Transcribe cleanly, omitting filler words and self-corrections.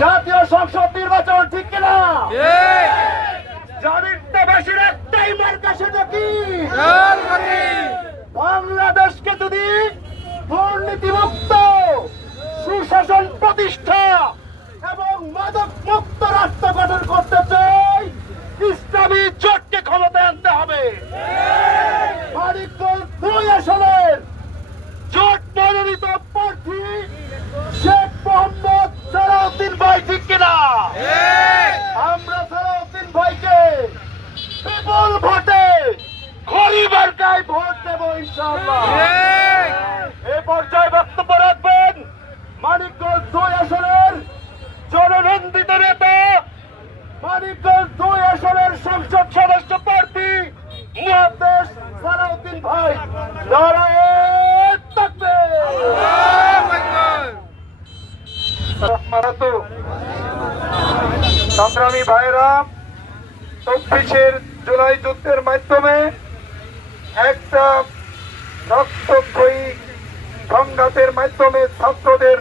জাতীয় সংসদ নির্বাচন ঠিক কিনা? জামিনদাবাসীর একটাই মার্কা, সেটা কি? বাংলাদেশকে যদি দুর্নীতিমুক্ত সুশাসন প্রতিষ্ঠা এবং মাদক মুক্ত রাষ্ট্র গঠন করতে চাই, ইসলামী জোটকে ক্ষমতায় আনতে হবে। মানিকগঞ্জ 2 আসনের জোট মনোনীত প্রার্থী শেখ মোহাম্মদ সালাউদ্দিন ভাই ঠিক কিনা? আমরা সালাউদ্দিন ভাইকে বিপুল ভোটে খড়ি মার্কায় ভোট দেব ইনশাআল্লাহ। এ পর্যায়ে বক্তব্য রাখবেন মানিকগঞ্জ 2 আসনের জননন্দিত নেতা, মানিকগঞ্জ 2 আসনের সংসদ সদস্য প্রার্থী মুহাদ্দেস সালাউদ্দিন ভাই। নারায়ে তাকবীর। সংগ্রামী ভাইরা, 24 জুলাই যুদ্ধের মাধ্যমে একটা রক্তক্ষয়ী সংঘাতের মাধ্যমে ছাত্রদের